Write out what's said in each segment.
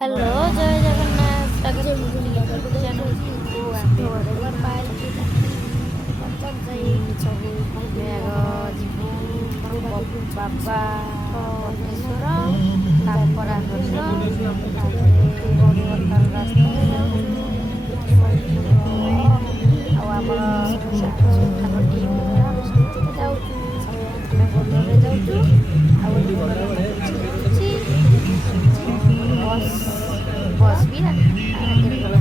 Hello जय जगन्नाथ स्वागत है चैनल को बाबा बटेश्वर तापरा घाट आमर टीम आम समस्ते जाऊँ आम बोलरे जाऊँ बस बस भी आगे गला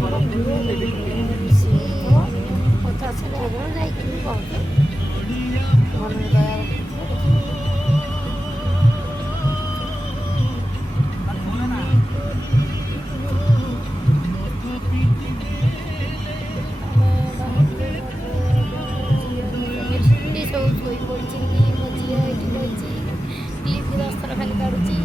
पचास जाइए बहुत मन दया सब शोई पड़ी मो झी ये बची क्लिप 10 थर खाली काढ़ुची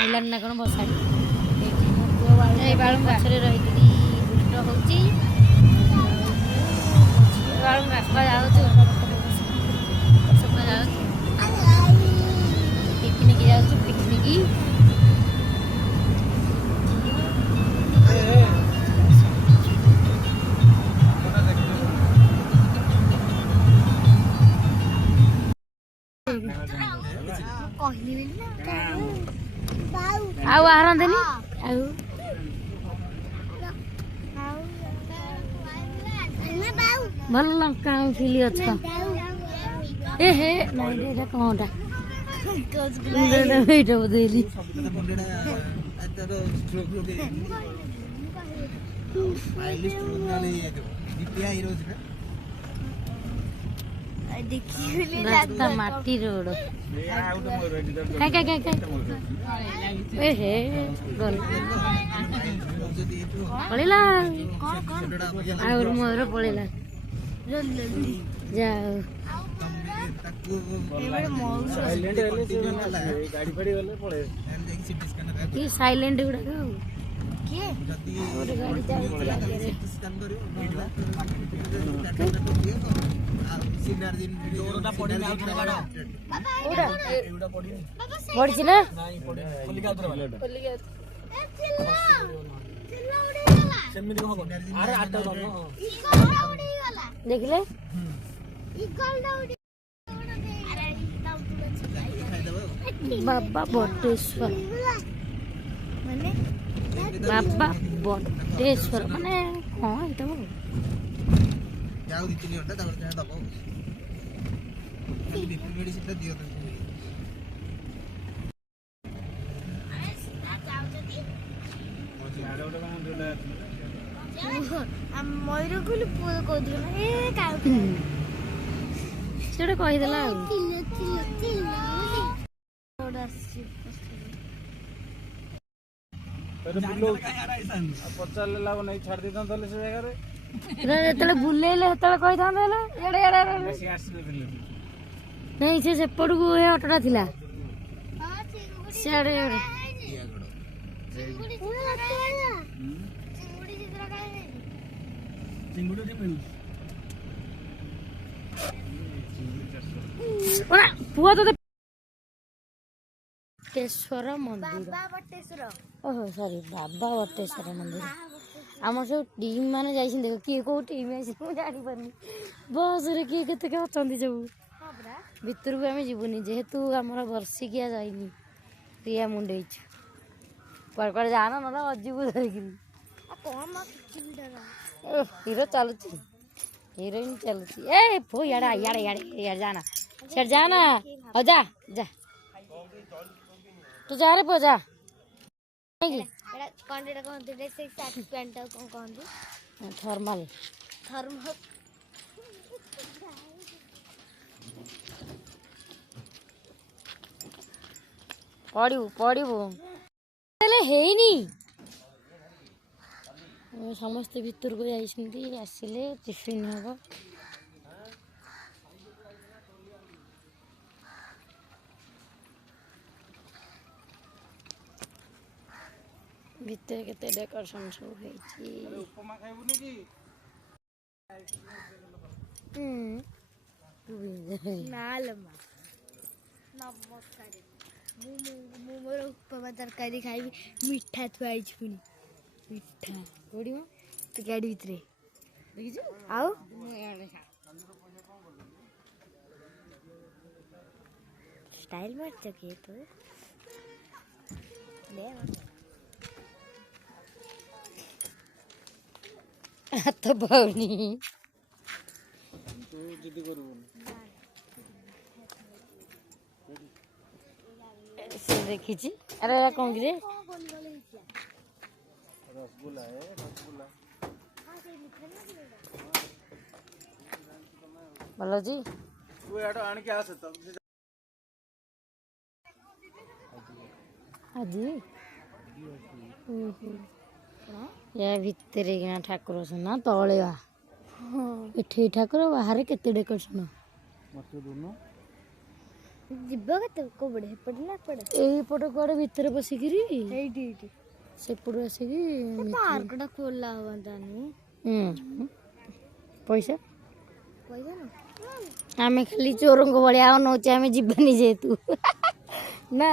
आइलान ना कौन बसाड़ी पछरे रही दुष्ट होची पिकनिक जाऊँ पिकनिक आउ आरंदेनी आउ भल लंका फिली अच्छा ए हे नहीं देखा कौनटा एटा बदेली रास्ता माटी रोड काय ए हे गल पळेला और मोर पळेला जाओ ये साइलेंट गुडा किए और गाड़ी पड़ी ना देखले बाबा बटेश्वर बाबा बटेश्वर माने कौन है तो जाओ 2-3 घंटा तब जाए दबो मेडिसिन तो दियो मयूर को सेटा कहीदेला बुलेले नहीं से सेपट को अटोटा थिला सियाड़े पुआ तो बटेश्वर मंदिर ओहो सॉरी बाबा बटेश्वर मंदिर आम सब टीम मैंने जाइए देख किए कौ टीम जानी पारनी बस रे किए के अच्छा सब भितर को आम जीवनी जेहेतु आमर वर्षिकिया जाइनी प्रिया मुंडे कड़े जाना ना अजीबू धरिकी हीरो चलुची हीरोइन चलुची ए पो याड़ा याड़े याड़े यार जाना सर जाना हो जा जा तू जा रे पो जा थर्मल थर्मल पड़ू पड़ू हेनी समस्ते भितर को जाइए आसिले टिफिन हम भितर के डेकोरेशन सब नालमा नमस्कार मु मोर उपमा तरकारी खाइबी मिठा थुआई पुनी मिठा कोड़ी में तो गाड़ी भितरे देखिछु आउ स्टाइल मार चके तो ले तो भौनी तू जिद्दी करू से देखिछि अरे एरा कोन रे रसगुल्ला है रसगुल्ला बोलो जी तू एटा आन के आसे तब आजी या भितरे गना ठाकुर सुना तळेवा एठी ठाकुर बाहर केते डेकोरेशन मत दोनों जिब्बा के को बड़े पड़ना पड़े एही पट कुआडे भितरे बसिकिरी एडी एडी से पट आसिकी पार्कटा खोला हवंतानी पैसा पैसा ना आमे खाली चोरंग भलिया नौचे आमे जीवानी जेतु ना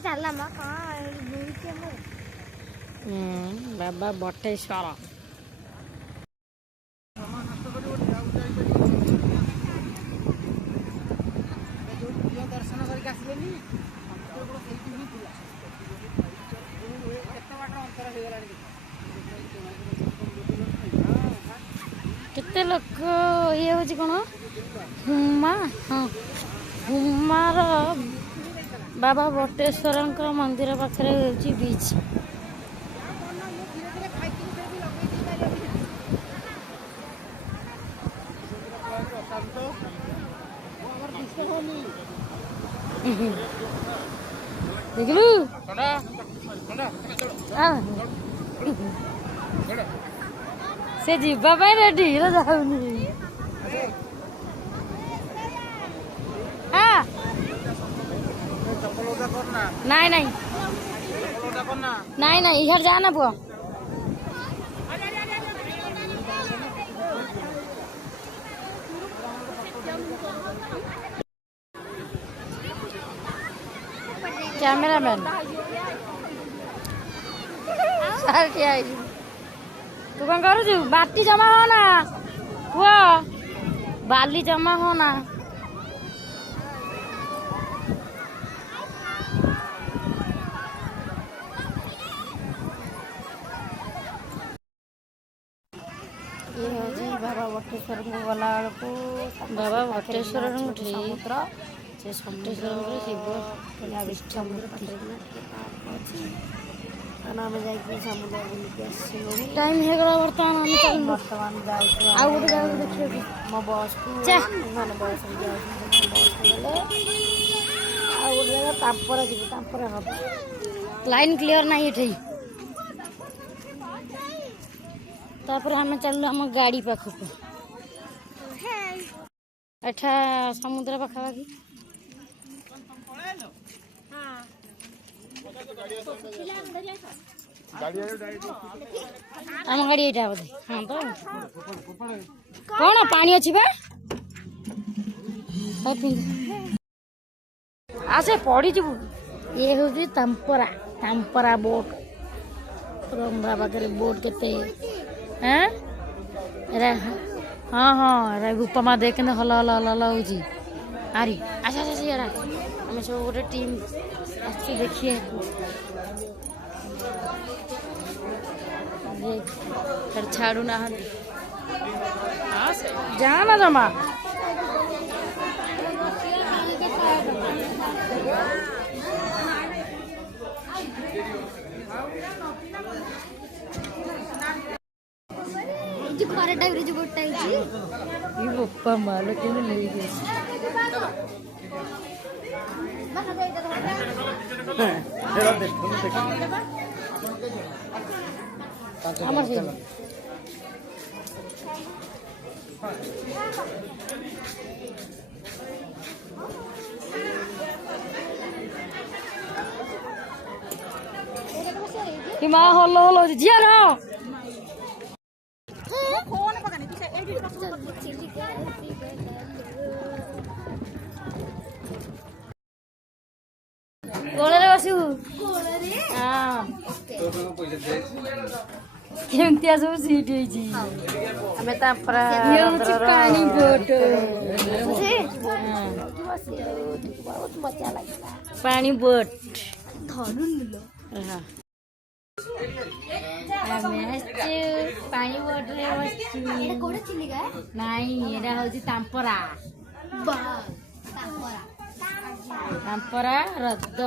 चला मा कहाँ बुई के मर बाबा बटेश्वर दर्शन करके आसलेनी केते लोक ये होची कोन हुम्मा हाँ हुम्मार बाबा बटेश्वर मंदिर पाखरे होची बीच देखलु से जीवा पाई रेडी जाऊनी हाँ नहीं नहीं नहीं नहीं इधर जाना पुआ कैमरामैन तू कौन करू बाटी जमा हो ना पुआ बाली जमा हो ना ये हूँ बाबा बटेश्वर को गला बेलू बाबा बटेश्वर समुद्र से समुद्र शिव समुद्र आम जाइए समुद्र बुलिक आसलुनी टाइम हो गला बर्तमान आम बर्तमान आउ गोटे जगह देखिए मो बस को मैंने बस गले आउ गोटे जगह तांपरा जी तांपरा हम लाइन क्लियर ना ये तापर हमें चलू आम गाड़ी पाखक एठा समुद्र पाखापाखि आम गाड़ी एटा बोधे हाँ तो कौन पानी अच्छी बा आसे पड़ी जीवु ये हूँ तांपरा तांपरा बोट रंगा पाखे बोट केते हाँ हाँ हाँ उपमा देख हल हल हल हल हो आरी अच्छा अच्छा यार आम सब गोटे टीम आसु देखिए छाड़ू ना जाना जमा बोपा मालो के माँ हल्लो हल्लो झिया चिलिका कोଳରେ ବସିବୁ कोଳରେ ହଁ तो पैसा दे କେମିତିଆ ସବୁ ସିଟ୍ ହେଇଛି ଆମେ ତାପରେ ପାଣି ବୋଟ ବହୁତ ମଜା ଲାଗିଲା ପାଣି ବୋଟ ଧରୁନିଲ ଆମେ ଆସିଛୁ ପାଣି ବୋଟରେ ବସିଛୁ ଏଟା କୋଉଟା ଚିଲିକା ନାଇଁ ଏଇଟା ହଉଛି ତାମ୍ପରା ବା ତାମ୍ପରା ତାମ୍ପରା ହ୍ରଦ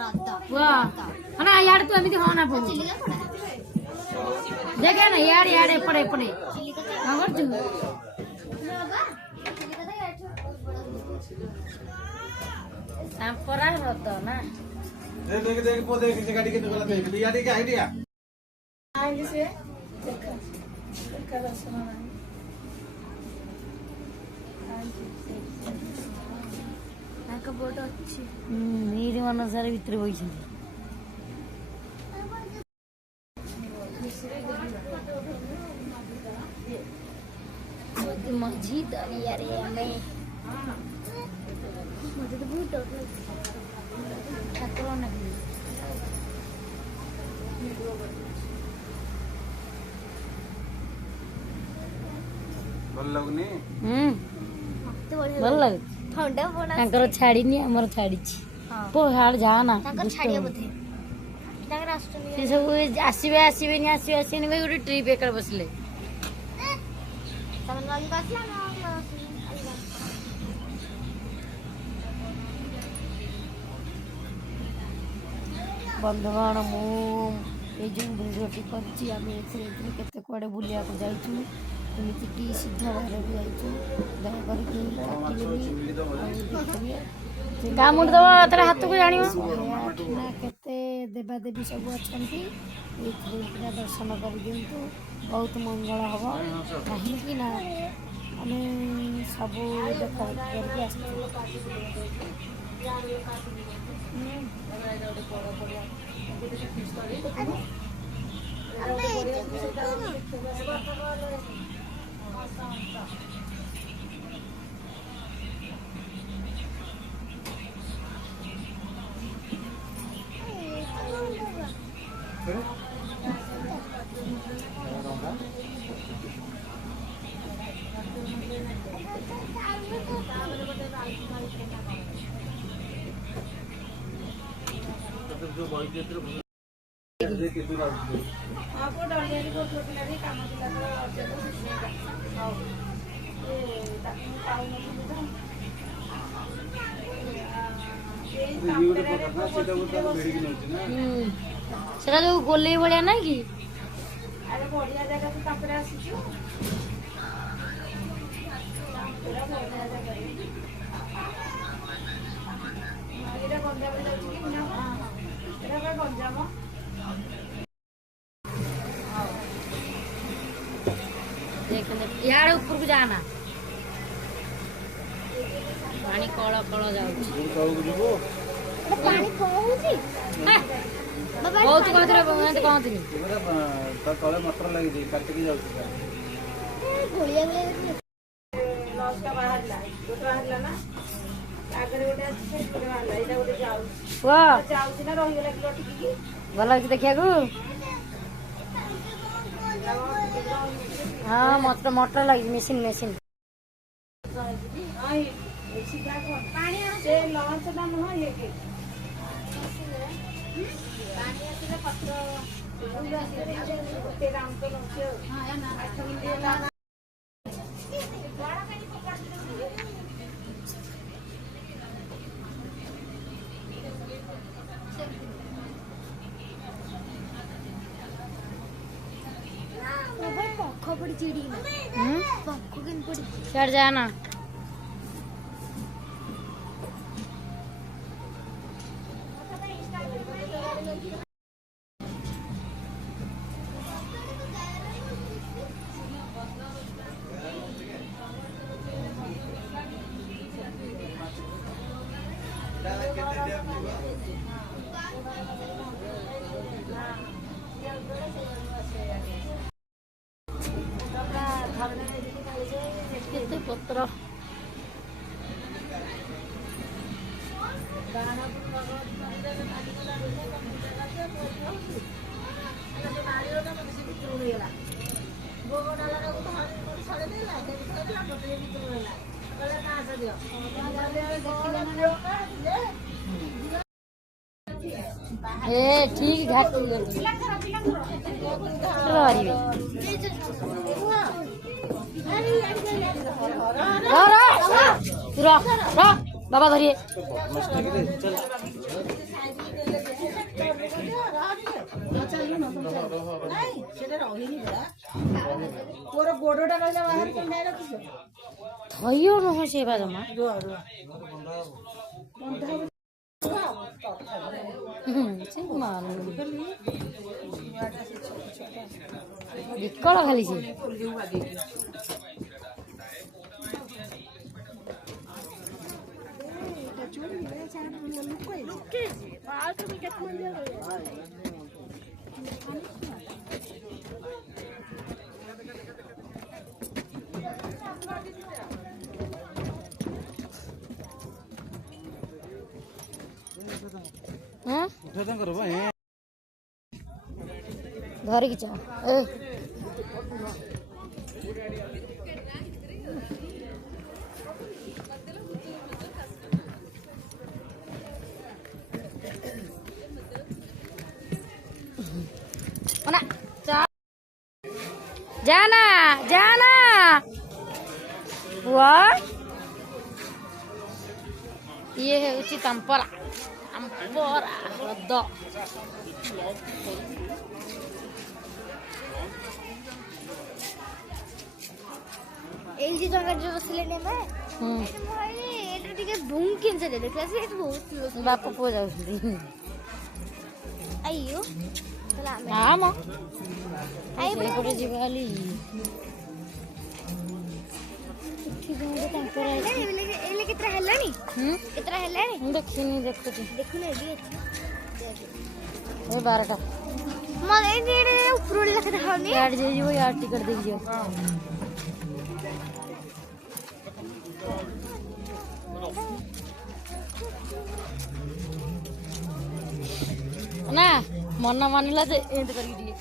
ରଦ କୁହ ନା ଇଆଡେ ତୁ ଏମିତି ହଁ ନା ପଡୁ ଚିଲିକା କୋଉଟା ଦେଖେ ନା ଇଆଡେ ଇଆଡେ ଏପଟେ ଏପଟେ ଚିଲିକା କଣ କରୁଛୁ ବାବା ଚିଲିକା ତ ଏଠୁ ତାମ୍ପରା ହ୍ରଦ ନା देख देख वो देख से गाड़ी के तो गलत है लिया दे क्या आईडिया ତାଙ୍କ ବୋଟ ଅଛି ଏଇଠି ମାନସାର ଭିତରେ ବଇଛନ୍ତି ମଝି ଦରିଆରେ ଆମେ ମତେ ତ ବହୁତ ଡର ଲାଗୁଛି ଠାକୁର ନାହିଁ ଭଲ ଲାଗୁନି ମତେ ବଢିଆ ଭଲ ଲାଗୁଛି ଥଣ୍ଡା ପଡା ତାଙ୍କର ଛାଡିନି ଆମର ଛାଡିଛି ହଁ ପୋ ହାଡେ ଯା ନା ତାଙ୍କର ଦୁଷ୍ଟ ଛାଡିବ ହଉ। ବୋଧେ ତାଙ୍କର ଆସୁଛନ୍ତି ସେ ସବୁ ଆସିବେ ଆସିବେନି ଆସିବେ ଆସିବେନି କହି ଗୋଟେ ଟ୍ରିପ୍ ଏକରେ ବସିଲେ ସେମାନେ ମାଲିକ ଆସିଲା ନା ବନ୍ଧୁଗଣ ମୁଁ ଏଇ ଯେଉଁ ଭିଡ଼ିଓଟି କରିଛି ଆମେ ଏଥିରେ କେତେ କୁଆଡ଼େ ବୁଲିବାକୁ ଯାଇଛୁ ଏମିତିକି ସିଦ୍ଧ ଘରକୁ ଯାଇଛୁ ଦୟାକରି କେହି କାଟିବେନି ଗାଁ ମୁଣ୍ଡ ଦେବ ତାର ହାତକୁ ଜାଣିବ ନା କେତେ ଦେବାଦେବୀ ସବୁ ଅଛନ୍ତି ଏଇଥିରେ ପୁରା ଦର୍ଶନ କରିଦିଅନ୍ତୁ ବହୁତ ମଙ୍ଗଳ ହେବ କାହିଁକି ନା ଆମେ ସବୁ ଦେଖା କରିକି ଆସିଛୁ जो बॉय के अंदर देख के दूर आउट आपको डलियारी को पिला भी काम दिला तो हां ए ताकि पाऊ न सुविधा ସେଟା ଯୋଉ ଗୋଲେଇ ଭଳିଆ ନାଇଁ କି ଆରେ ବଢିଆ ଜାଗା ତୁ ତାପରେ ଆସିଛୁ ଏଇଟା ଗଞ୍ଜାମ ଯାଉଛି କି ନା ଏଇଟା କଣ ଗଞ୍ଜାମ ଇଆଡେ ଉପରକୁ ଯାଆନା ପାଣି କଳ କଳ ଯାଉଛି ପାଣି କଣ ହଉଛି ବହୁତ କହନ୍ତି କହନ୍ତିନି ତଳେ ମଟର ଲାଗିଛି କାଟିକି ଯାଉଛି ଗୋଳିଆ ଲସ୍ଟା ବାହାରିଲା ଗୋଟେ ବାହାରିଲା ନା ଆଗରେ ଗୋଟେ ଅଛି ସେଠି ଗୋଟେ ବାହାରିଲା ଏଇଟା ଗୋଟେ ଯାଉଛି ଯାଉଛି ନା ରହିଗଲା କିଲୋ ଟିକି ଭଲ ଲାଗୁଛି ଦେଖିବାକୁ ହଁ ମଟର ଲାଗିଛି ମେସିନ୍ ପାଣି ସେ ଲଞ୍ଚ ଟା ନୁହଁ ଇଏ କି ପାଣି ଆସିଲେ ପତ୍ର ଗୋଟେ ରାଉଣ୍ଡ ଲଉଛି ଆଉ 8 ମିନିଟ୍ ହେଲା ପଖ ପଡି ଚିଡିକି ପଖ କେମିତି ପଡି ସିଆଡେ ଯାଆନା केते पत्र ए ठीक घाट बाबा धरिए थयो नह से जमा विकल खाली से धरिक जा जाना जाना ये है उचित अंपरा हृद एलजी जगह जो बसले ने मैं भाई एटा टिके भूंग किन से देखला से बहुत स्लो बाप को जाउछी अयो चला हां म आई बड़े बड़े जीवाली ठीक है टेम्परा एले कितना हेलानी कितना हेलानी हम देखिनी देखुची देखु ने दी ए 12टा मले नेड़े ऊपर लख दिखाओनी यार जे वो यार टिकट दे दियो ना मन मानिला जे एंड करी दिए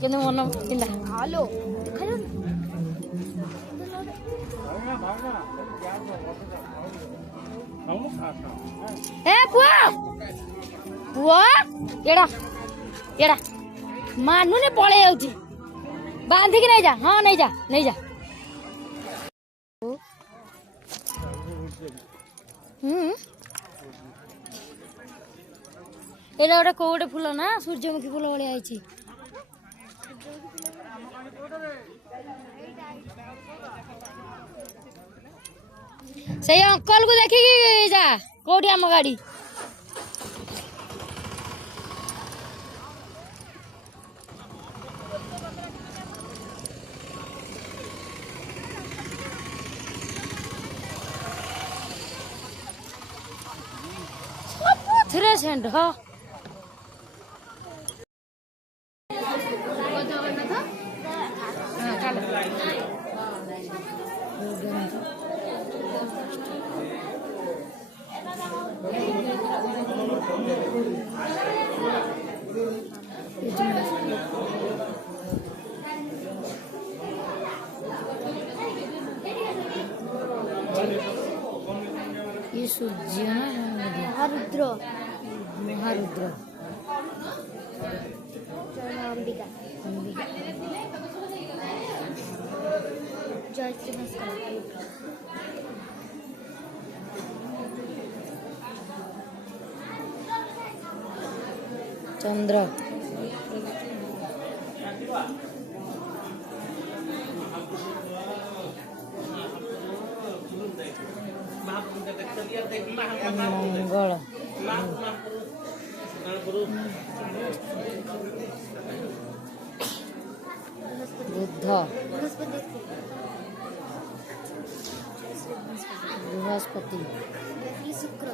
केने मन किला हेलो खलो ए पुआ पुआ एड़ा एड़ा मानू ने पळे जाउची बांधी के नहीं जा हां नहीं जा नहीं जा एला ओटा कोडे फूल ना सूर्यमुखी फूल वाले आइची से अंकल को देखी जा कोडी आम गाड़ी थ्रे सेंड हाँ ये सूर्य महारुद्र महारुद्र अंबिका जय श्री नमस्कार चंद्र मंगल बुध बृहस्पति शुक्र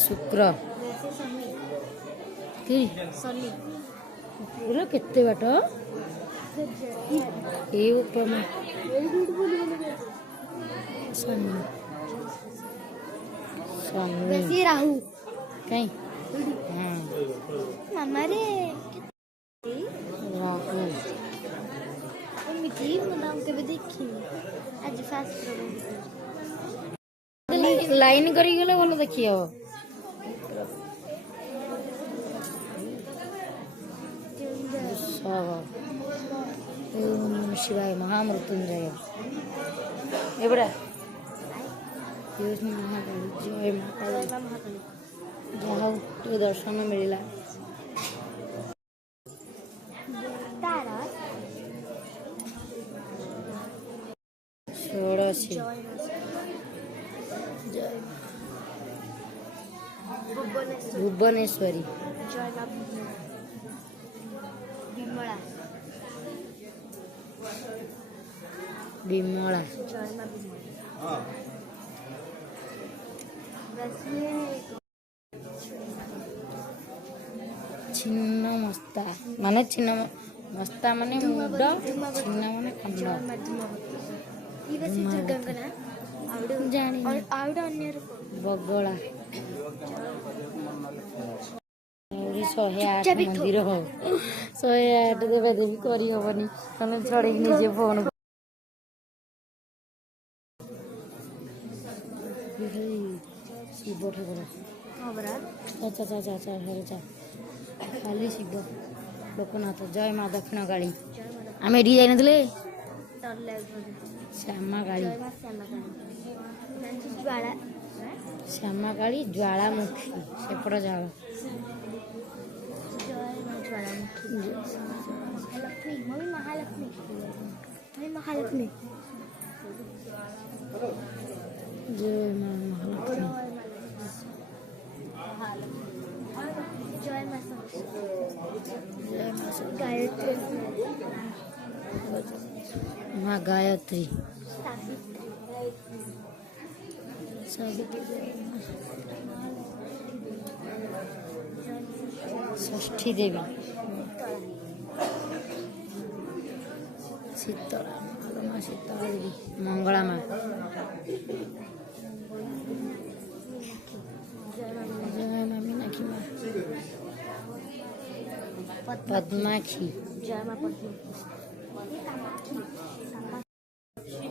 शुक्र शनि फिर शनि ଏଇଲୋ କେତେ ବାଟ ଏଇ ଉପମା ଶନି ଶନି ବେଶୀ ରାହୁ କାଇଁ ହଁ ମାମା ରେ ରାହୁ ଏମିତି ମୁଁ ତାଙ୍କୁ କେବେ ଦେଖିନି ଆଜି ଫାଷ୍ଟ ଲାଇନ କରିକି ଗଲେ ଭଲ ଦେଖି ହବ ओम शिवाय महामृत्युंजय एवढा योजना महाकाली जय महाकाली ଯାହା ହଉ ଟିକେ ଦର୍ଶନ ମିଳିଲା ଷୋଡ଼ଶୀ ଭୁବନେଶ୍ୱରୀ ବିମଳା ବିମଳା ଜୟ ମା ବିମଳା छिन्न मस्ता माने छिन्न मस्ता माने मुंड छिन्न माने खंड जानी बगला ଆହୁରି 108 ମନ୍ଦିର ହଉ 108 ଦେବେ ଦେବି କରିହବନି ମାନେ ଛଡେଇକି ନିଜେ ଫୋନ ଶିବ ଠାକୁର ଖାଲି ଶିବ ଲୋକନାଥ ଜୟ ମା ଦକ୍ଷିଣ କାଳୀ ଆମେ ଏଠିକି ଯାଇନଥିଲେ ଶ୍ୟାମା କାଳୀ ଶ୍ୟାମା କାଳୀ ଜ୍ୱାଳାମୁଖୀ ସେପଟ ଜାଳ महालक्ष्मी जय मां महालक्ष्मी जय मां जय मां गायत्री मां गायत्री षष्ठी देवी शीतला माँ शीतला देवी मंगला माँ जय माँ मीनाक्षी माँ पद्माक्षी जय मां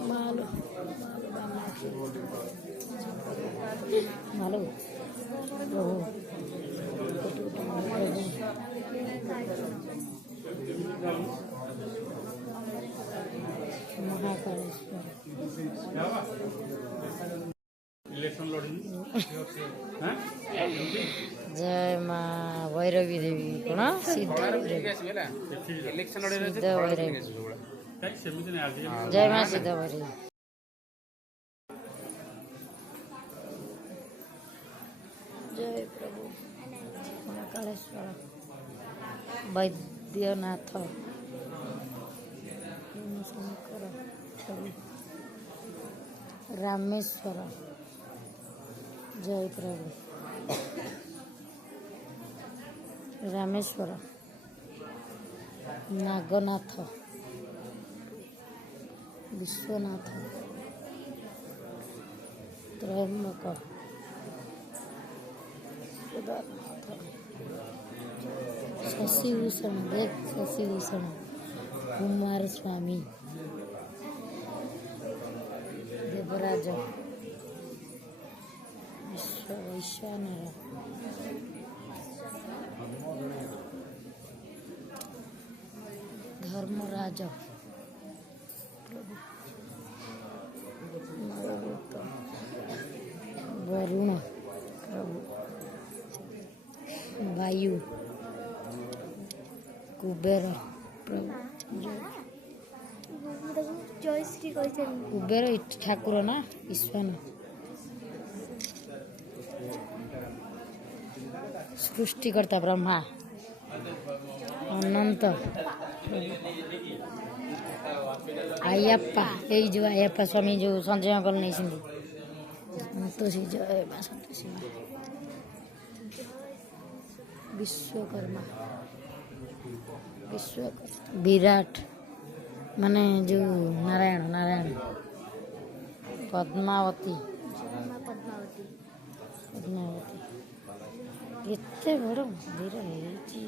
मालो मालो प्रभु महाकालेश्वर जय माँ भैरवी देवी कौन सिद्ध भैरवी जय माँ सिद्ध भैरवी जय प्रभु महाकालेश्वर वैद्यनाथ शंकर रामेश्वर जय प्रभु रामेश्वर नागनाथ विश्वनाथ त्रयंबक शशिभूषण देख शशिभूषण कुमार स्वामी देवराज वैश्वानर धर्मराज वरुण प्रभु वायु कुबेर प्रभु जयश्री कुबेर ठाकुर ना ईश्वन सृष्टिकर्ता ब्रह्मा अनंत अयप्पा यही जो अयप्पा स्वामी जो संजय अंकल नहीं संतोषी जय मां संतोषी विश्वकर्मा विराट माने जो नारायण नारायण पद्मावती पद्मावती पद्मावती केते बड़ मंदिर ହେଇଛି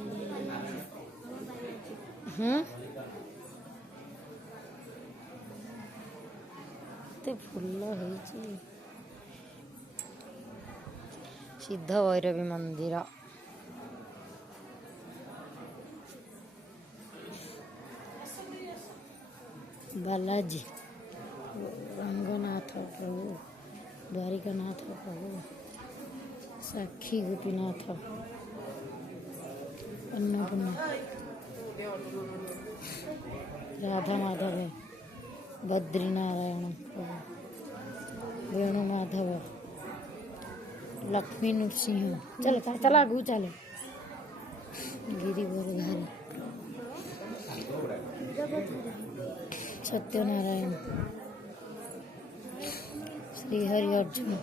केते फूल ହେଇଛି सिद्ध भैरवी मंदिर बालाजी रंगनाथ प्रभु द्वारिकानाथ प्रभु साक्षी गोपीनाथ अन्नपूर्णा राधा माधव बद्रीनारायण प्रभु वेणु माधव लक्ष्मी नृसिंह चल चल आगू चले गिरिवर धारी सत्यनारायण श्रीहरि अर्जुन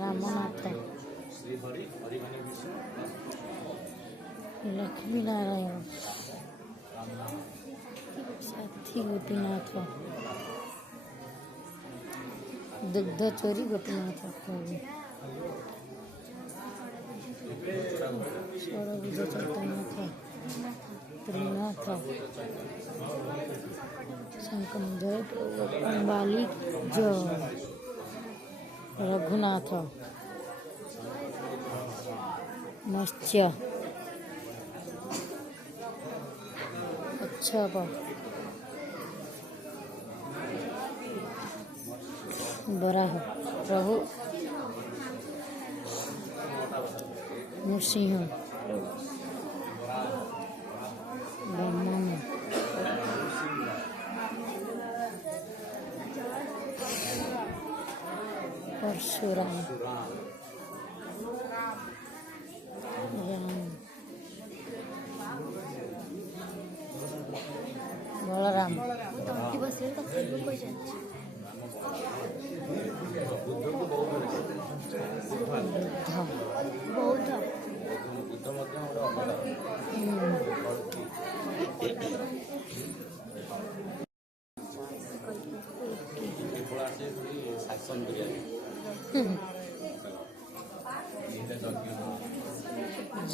रामनाथ लक्ष्मी नारायण साथी गोपीनाथ दुग्ध चोरी गोपीनाथ प्रभु षोड़भुज चैतन्यनाथ त्रिनाथ शंकर अंबाली जय रघुनाथ मत्स्य अच्छा बराह प्रभु नृसिंह ब्रह्मण परशुराम राम बलराम बसले बौद्ध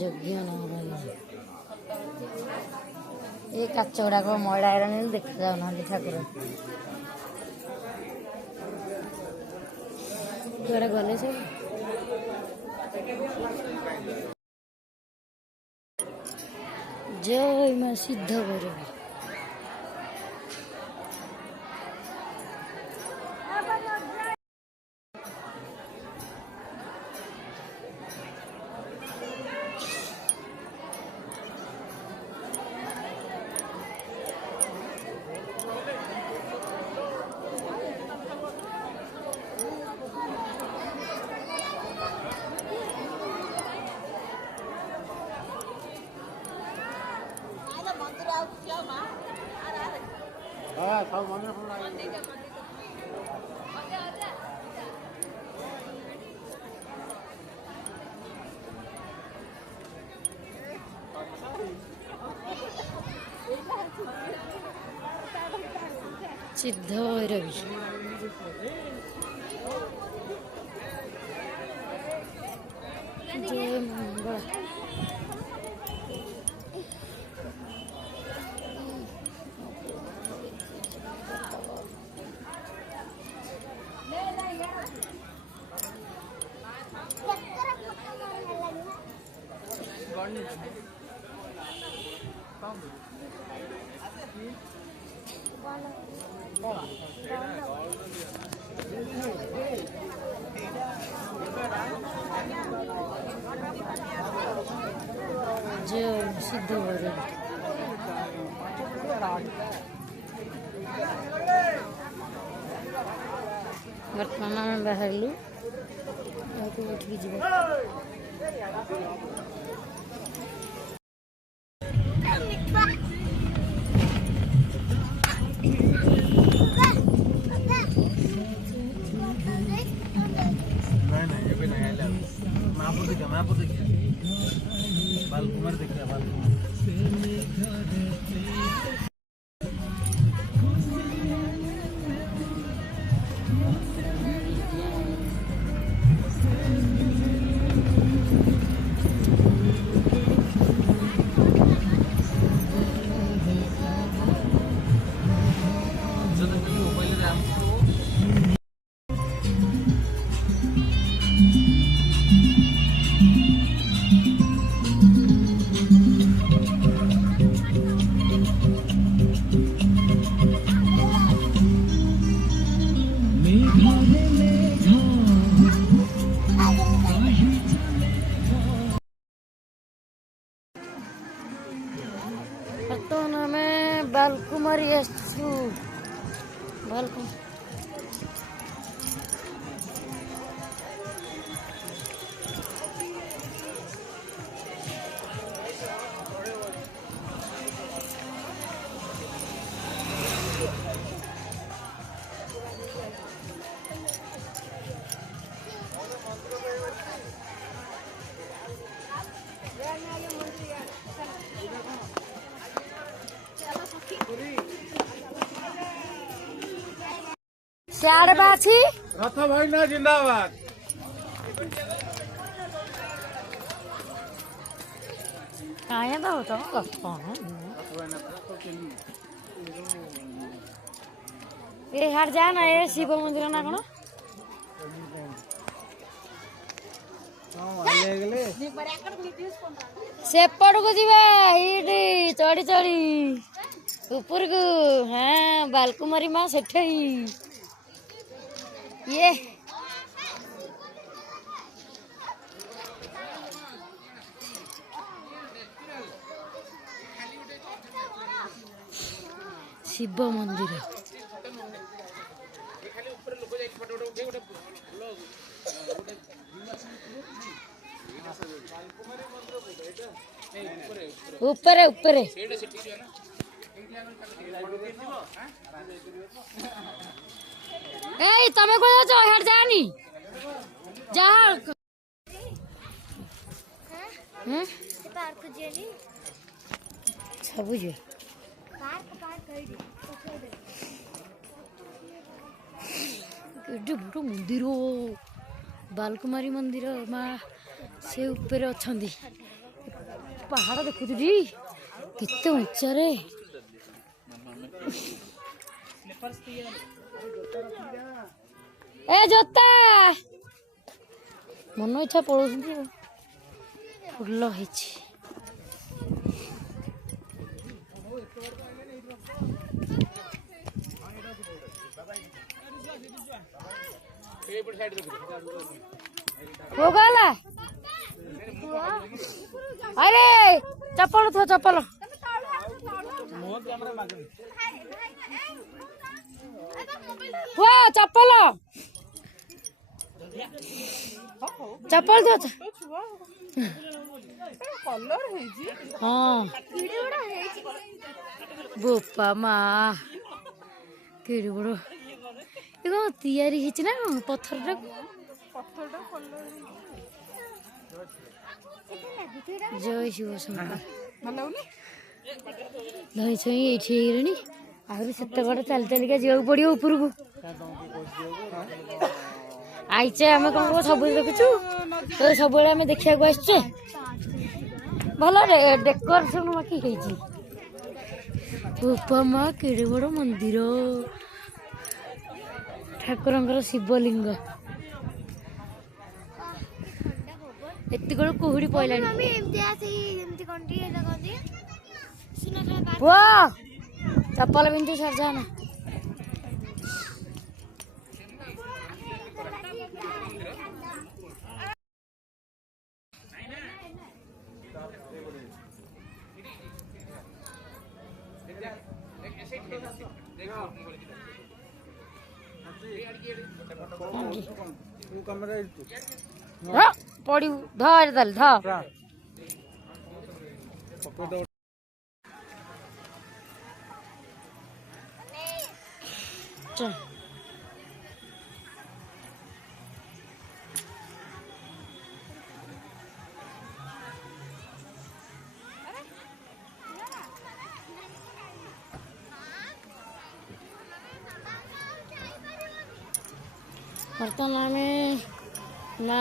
यज्ञ नारायण ये काच गुड़ाक मैला आईरानी देखा जाऊना ठाकुर कुआड़े गले सब जय मां सिद्ध भैरवी सिद्ध भैरवी जय मंगल जय सिद्ध भैरवी वर्तमान में बाहर नहीं नहीं ये भी नहीं है महापुर देखिए बालकुमार देखिए बालकुमार। ବର୍ତ୍ତମାନ ଆମେ ବାଲକୁମାରୀ ଆସିଛୁ। ବାଲକୁ सियाड़े बाछी रथ भाईना जिंदाबाद। काहे तो होता ए हार जा ना ए शिव मंदिर ना कौन सेपट को जीवा चढ़ी चढ़ी ऊपर को। हाँ बालकुमारी माँ सेठे ये शिव मंदिर ऊपर ऊपर ए तमे को जाओ हेड जानी जा पार्क जेनी सब जो पार्क कइडी केडे बड़ मंदिर बालकुमारी मंदिर माँ से ऊपर अछंदी पहाड़ देखुदी केते ऊंचा रे ए जोता मन इच्छा पड़ोसी फुल ହେଇଛି हो गला अरे चप्पल थो चप्पल वो चप्पल चप्पल थो हाँ बोपा माँ केड़े बड़ ये तैयारी ହେଇଛି ନା ପଥରଟା जय शिव शंकर धई छई एठी हेगरणी आहुरी सेते बड़ चल चलिका जीवा पड़ियो ऊपर को आइचे आमे कोन को सब देखछु तो सब बेले आमे देखिया को आछे भलो डेकोरेशन बाकी ହେଇଛି उपमा केड़े बड़ मंदिर ठाकुरंकर शिवलिंग एत्ती बड़ कुहुड़ी पइलानी मम्मी एमती आसी एमती कंटी एला कंटी सुना खा वाह चप्पल बिंदु सर जाना पड़ी धर दल ध चल बर्तमान आमे ना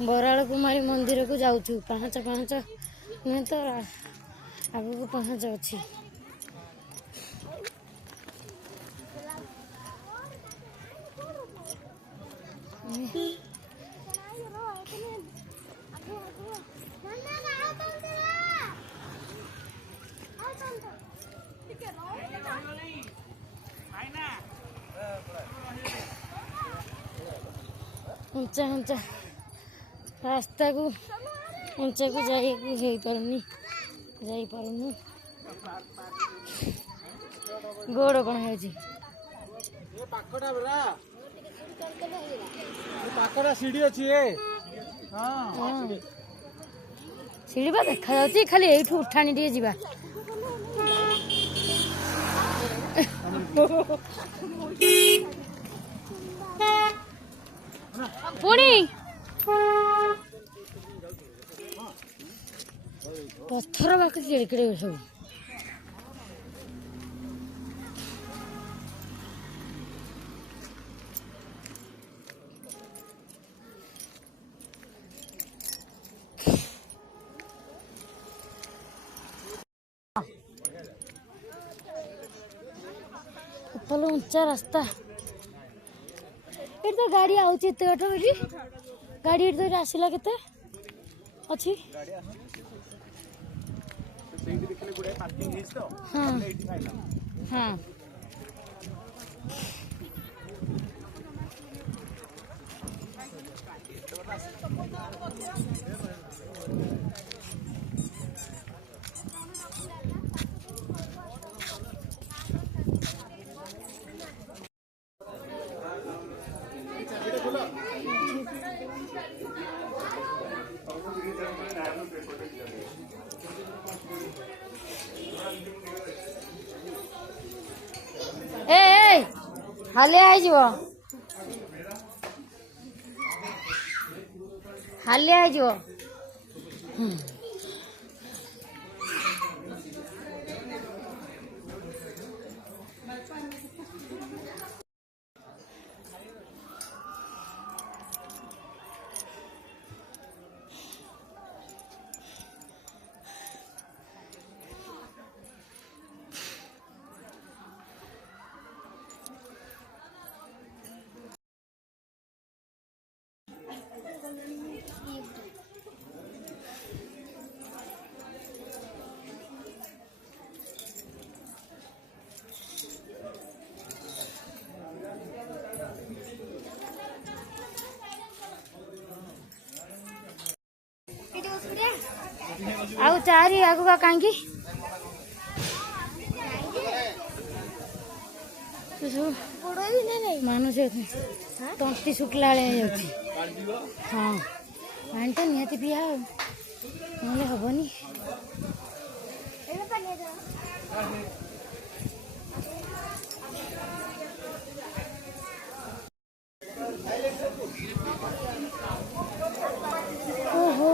बराल कुमारी मंदिर को जाऊँ पाँच नुहे तो आग को पाँच अच्छी ऊंचा ऊंचा रास्ता को ऊंचा को जापारूनी गोड़ कौन है सीढ़ी अच्छी सीढ़ी बा देखा जाଉଛି खाली एठू उठाणी टे जीवा पुणी पत्थर बाकी केड़े केड़े सब ऊपर ऊंचा रास्ता ये तो गाड़ी आउची एते बाटो एठी गाड़ी तो आसिला केते अछि हाँ हाँ ए हाले आइजिव हाले आइजिव आउ चारि आगु का कांगी मानुष तंती शुक्ला हाँ पानी तो निहाती पिया ना हेनी ओहो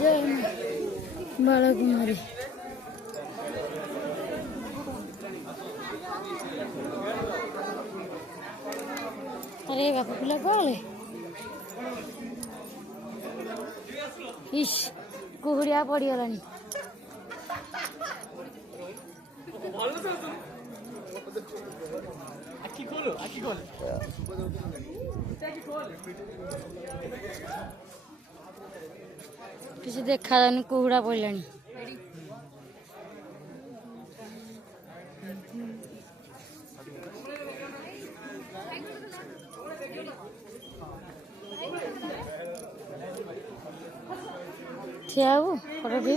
जय बालकुमारी अरे बापू पिला कौन इस कुहुड़िया पड़गलानी किसी देखा जानी कुहुड़ा पड़लानी ठिया हूँ फोटो भी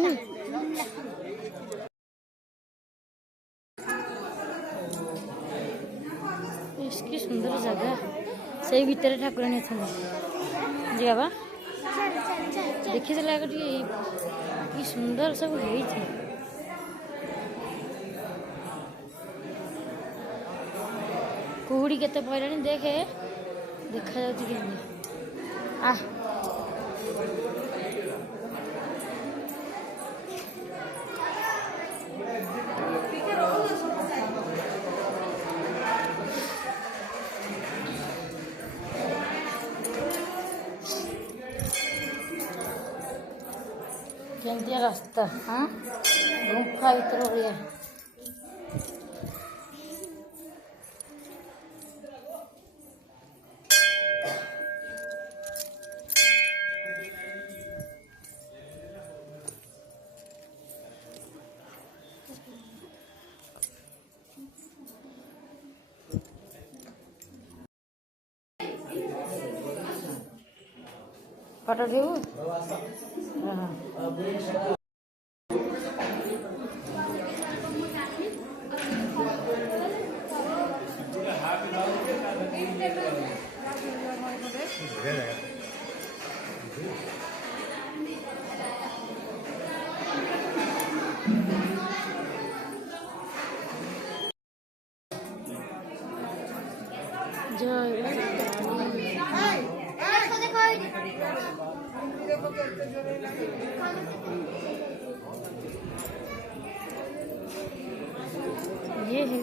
इसकी सुंदर जगह से भीतर ठाकुराणी अच्छा जी बाबा देखी लगे कि सुंदर सब है कुहुड़ी केते पड़ानी देखे देखा जाती आ କେମିତିଆ ରାସ୍ତା ଗୁମ୍ଫା ଭିତର ଭଳିଆ। ଫଟୋ ଉଠେଇବୁ? ये है